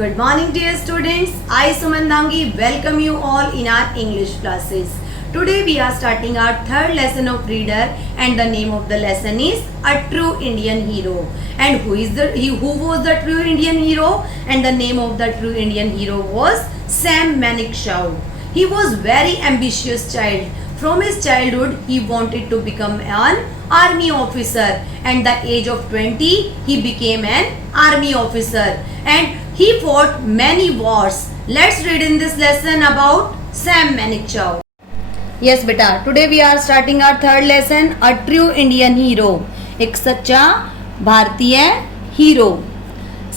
Good morning dear students. I Sumandangi welcome you all in our English classes. Today we are starting our third lesson of reader and the name of the lesson is A True Indian Hero. And who was the true Indian hero? And the name of the true Indian hero was Sam Manekshaw. He was very ambitious child. From his childhood he wanted to become an army officer, and the age of 20 he became an army officer and he fought many wars. Let's read in this lesson about Sam Manekshaw. Yes beta, today we are starting our third lesson, A True Indian Hero. एक सच्चा भारतीय hero.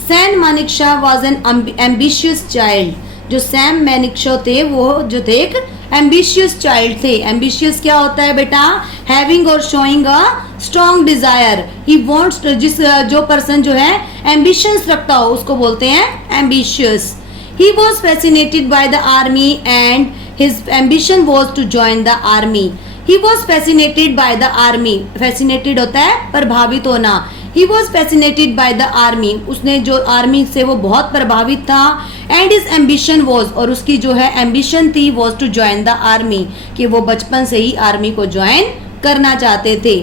Sam Manekshaw was an ambitious child. जो Sam Manekshaw थे वो जो थे एक ambitious child थे. एम्बिशियस क्या होता है बेटा? हैविंग और showing a strong desire. He wants, जो पर्सन जो है एम्बिशंस रखता हो उसको बोलते हैं ambitious. He was fascinated by the army and his ambition was to join the army. He was fascinated by the army. Fascinated होता है प्रभावित होना. He was fascinated by the army. उसने जो आर्मी से वो बहुत प्रभावित था. And his ambition was, और उसकी जो है एम्बिशन थी was to join the army, कि वो बचपन से ही आर्मी को ज्वाइन करना चाहते थे.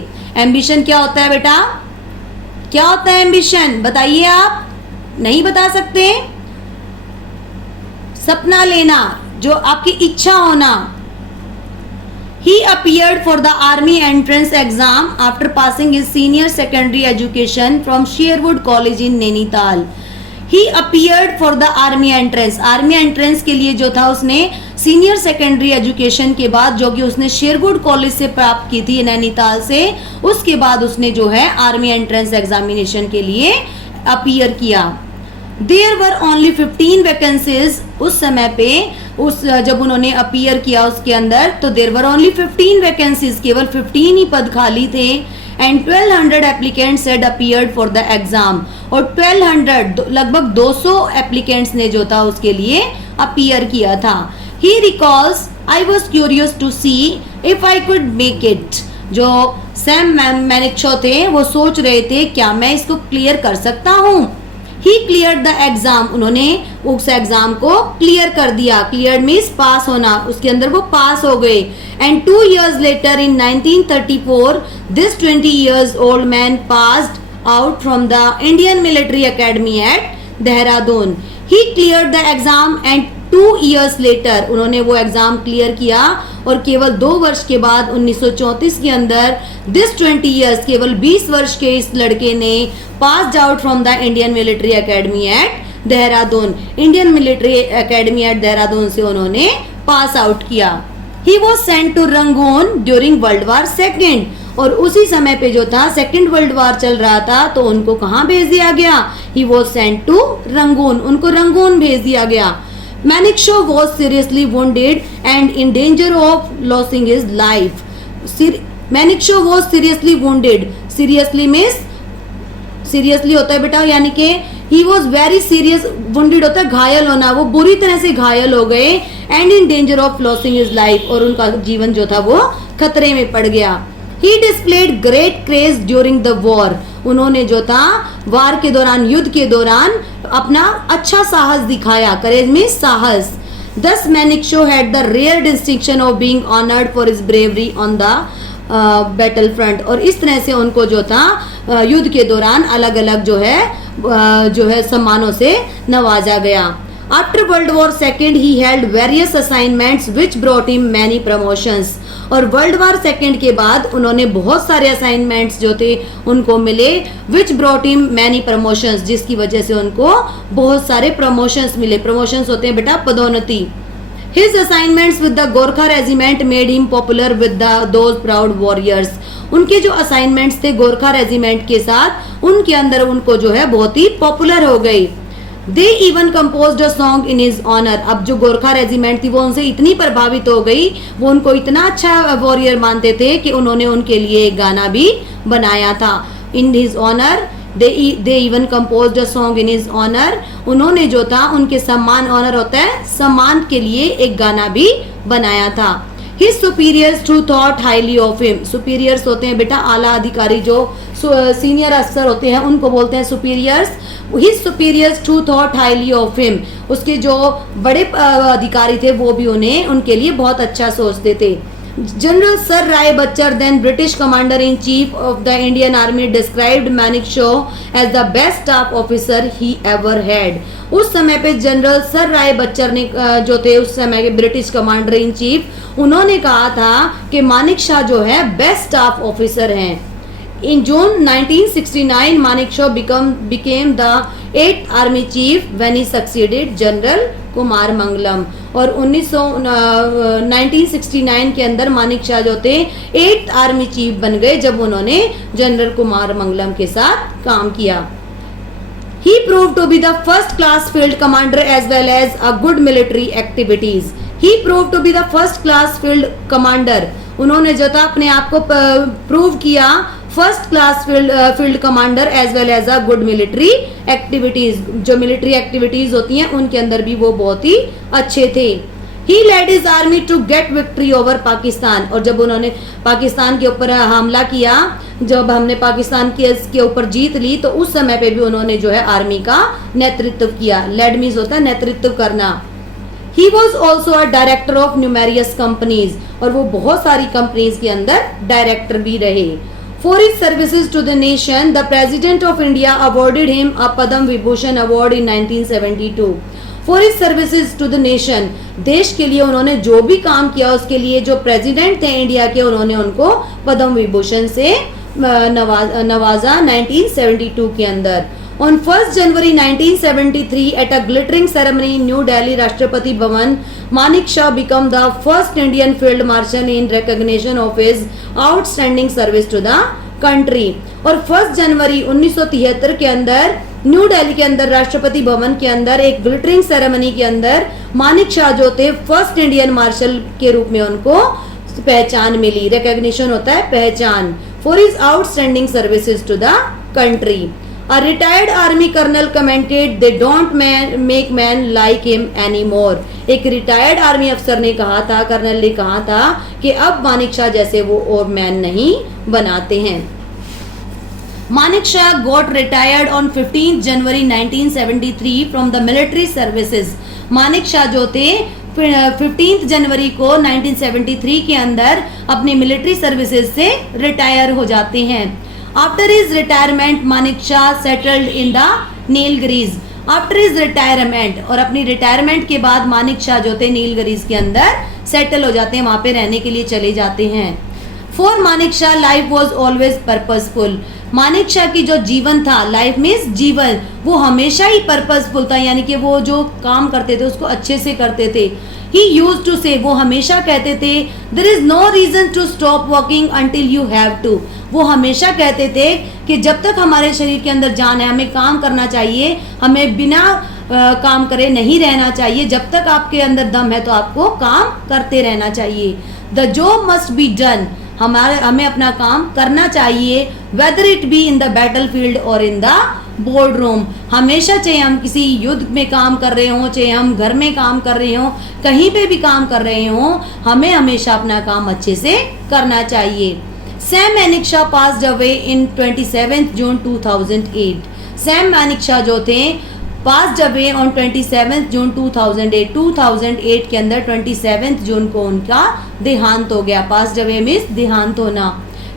एम्बिशन क्या होता है बेटा? क्या होता है एम्बिशन? बताइए. आप नहीं बता सकते? सपना लेना, जो आपकी इच्छा होना. He appeared for the army entrance exam after passing his senior secondary education from Sherwood College in Nainital. He appeared for the army entrance. Army entrance के लिए जो था उसने सीनियर सेकेंडरी एजुकेशन के बाद, जो कि उसने शेरवुड कॉलेज से प्राप्त की थी नैनीताल से, उसके बाद उसने जो है आर्मी एंट्रेंस एग्जामिनेशन के लिए अपीयर किया. There were only 15 vacancies. उस समय पे जब उन्होंने अपीयर किया उसके अंदर, तो there were only 15 vacancies. केवल 15 ही पद खाली थे. And 1200 applicants had appeared for the exam. और 1200 लगभग 200 applicants ने जो था उसके लिए अपीयर किया था. He recalls, I was curious to see if I could make it. जो सैम मैनेक्शॉ थे वो सोच रहे थे क्या मैं इसको क्लियर कर सकता हूँ. He cleared the exam. उन्होंने उस एग्जाम को क्लियर कर दिया. Cleared means पास होना. उसके अंदर वो पास हो गए. And 2 years later in 1934, this 20 years old man passed out from the Indian Military Academy at Dehradun. He cleared the exam and 2 years later उन्होंने वो एग्जाम क्लियर किया और केवल 2 वर्ष के बाद 1934 के अंदर दिस 20 years, केवल 20 वर्ष के इस लड़के ने pass out from the Indian military academy at Dehradun. Indian military academy at Dehradun से उन्होंने पास आउट किया. He was sent to Rangoon during world war second. और उसी समय पे जो था सेकेंड वर्ल्ड वॉर चल रहा था, तो उनको कहाँ भेज दिया गया? He was sent to Rangoon. उनको रंगून भेज दिया गया. Manekshaw was seriously wounded and in danger of losing his life. Manekshaw was seriously wounded. Seriously means seriously होता है बेटा, यानी कि he was very serious. wounded होता है घायल होना. वो बुरी तरह से घायल हो गए. and in danger of losing his life, और उनका जीवन जो था वो खतरे में पड़ गया. He displayed great courage during the war. उन्होंने जो था वार के दौरान, युद्ध के दौरान अपना अच्छा साहस दिखाया. करेज में साहस. Thus Manekshaw had the rare distinction of being honored for his bravery on the battlefront. और इस तरह से उनको जो था युद्ध के दौरान अलग अलग जो है सम्मानों से नवाजा गया. After World War II he held various assignments which brought him many promotions. और वर्ल्ड वॉर सेकेंड के बाद उन्होंने बहुत सारे असाइनमेंट्स जो थे उनको मिले. Which brought him many promotions, जिसकी वजह से उनको बहुत सारे प्रमोशंस मिले. प्रमोशंस होते हैं बेटा पदोन्नति. His assignments with the Gorkha regiment made him popular with those proud warriors. उनके जो असाइनमेंट्स थे गोरखा रेजिमेंट के साथ, उनके अंदर उनको जो है बहुत ही पॉपुलर हो गई. They even composed a song in his honor. अब जो गोरखा रेजिमेंट थी वो उनसे इतनी प्रभावित हो गई, वो उनको इतना अच्छा वॉरियर मानते थे कि उन्होंने उनके लिए एक गाना भी बनाया था. In his honor, they even composed a song in his honor. उन्होंने जो था उनके सम्मान, ऑनर होता है सम्मान के लिए, एक गाना भी बनाया था. His superiors who thought highly of him. Superiors होते हैं बेटा आला अधिकारी, जो सीनियर अफसर होते हैं उनको बोलते हैं superiors. His superiors who thought highly of him. उसके जो बड़े अधिकारी थे वो भी उन्हें उनके लिए बहुत अच्छा सोचते थे. General Sir Rai Bachar, then British Commander-in-Chief of the Indian Army, described Manekshaw as the best staff officer he ever had. उस समय पे जनरल सर राय बच्चर ने जो थे उस समय के ब्रिटिश कमांडर इन चीफ, उन्होंने कहा था कि मानेकशॉ जो है बेस्ट स्टाफ ऑफिसर हैं. In June 1969, Manekshaw became the 8th Army Chief when he succeeded General Kumar Mangalam. और 1969 के अंदर मानेकशॉ जो थे 8th आर्मी चीफ बन गए जब उन्होंने जनरल कुमार मंगलम के साथ काम किया. He proved to be the first class field commander as well as a good military activities. He proved to be the first class field commander. उन्होंने जो था अपने आप को प्रूव किया first class field commander as well as a good military activities. जो military activities होती हैं उनके अंदर भी वो बहुत ही अच्छे थे. He led his army to get victory over Pakistan. और जब उन्होंने पाकिस्तान के ऊपर हमला किया, जब हमने पाकिस्तान के ऊपर जीत ली, तो उस समय पे भी उन्होंने जो है आर्मी का नेतृत्व किया. लेड मीन्स होता है नेतृत्व करना. He was also a director of numerous companies. और वो बहुत सारी कंपनीज के अंदर डायरेक्टर भी रहे. For his services to the nation, the President of India awarded him a Padam Vibhushan Award in 1972. For his services to the nation, देश के लिए उन्होंने जो भी काम किया उसके लिए जो प्रेसिडेंट थे इंडिया के, उन्होंने उनको पद्म विभूषण से नवाजा 1972 के अंदर. On 1st January 1973, at a glittering ceremony in New Delhi, Rashtrapati Bhavan, Manekshaw became the first Indian Field Marshal in recognition of his outstanding service to the country. और 1 जनवरी 1973 के अंदर न्यू दिल्ली के अंदर राष्ट्रपति भवन के अंदर एक ग्लिटरिंग सेरेमनी के अंदर मानेकशॉ जो थे फर्स्ट इंडियन मार्शल के रूप में उनको पहचान मिली. रिकॉग्निशन होता है पहचान. For his outstanding services to the country. A retired army colonel commented, "They don't make men like him anymore." एक रिटायर्ड आर्मी अफसर ने कहा था, कर्नल ने कहा था कि अब मानेकशॉ जैसे वो और मैन नहीं बनाते हैं. Manekshaw got retired on 15th January 1973 from the military services. Manekshaw जो थे 15 जनवरी को 1973 के अंदर अपनी मिलिट्री सर्विसेज से रिटायर हो जाते हैं. After his retirement, Manekshaw settled in the Nilgiris. After his retirement, और अपनी रिटायरमेंट के बाद मानेकशॉ जो थे नीलगिरीज के अंदर सेटल हो जाते हैं, वहां पे रहने के लिए चले जाते हैं. For Manekshaw, life was always purposeful. Manekshaw की जो जीवन था, लाइफ मीन्स जीवन, वो हमेशा ही पर्पसफुल था, यानी कि वो जो काम करते थे उसको अच्छे से करते थे. He used to say, वो हमेशा कहते थे, there is no reason to stop working until you have to. वो हमेशा कहते थे कि जब तक हमारे शरीर के अंदर जान है हमें काम करना चाहिए, हमें बिना काम करे नहीं रहना चाहिए. जब तक आपके अंदर दम है तो आपको काम करते रहना चाहिए. The job must be done. हमें अपना काम करना चाहिए, whether it be in the battlefield or in the boardroom. हमेशा चाहे हम किसी युद्ध में काम कर रहे हों, चाहे हम घर में काम कर रहे हों, कहीं पे भी काम कर रहे हों, हमें हमेशा अपना काम अच्छे से करना चाहिए. Sam Manekshaw passed away in 27th June 2008. Sam Manekshaw जो थे passed away on 27th June 2008. 2008 के अंदर 27th जून को उनका देहांत हो गया. passed away means देहांत होना.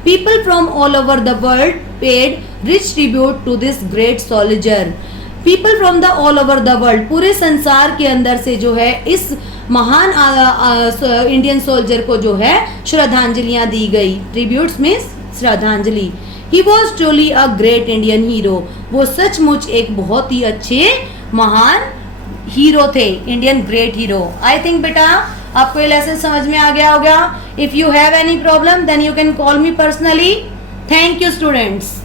People from all over the world paid rich tribute to this great soldier. People from the all over the world, पूरे संसार के अंदर से जो है इस महान इंडियन सोल्जर को जो है श्रद्धांजलियां दी गई. ट्रिब्यूट्स मीन्स श्रद्धांजलि. He was truly a great Indian hero. वो सचमुच एक बहुत ही अच्छे महान हीरो थे, Indian great hero. I think बेटा आपको ये लेसन समझ में आ गया होगा. If you have any problem then you can call me personally. Thank you students.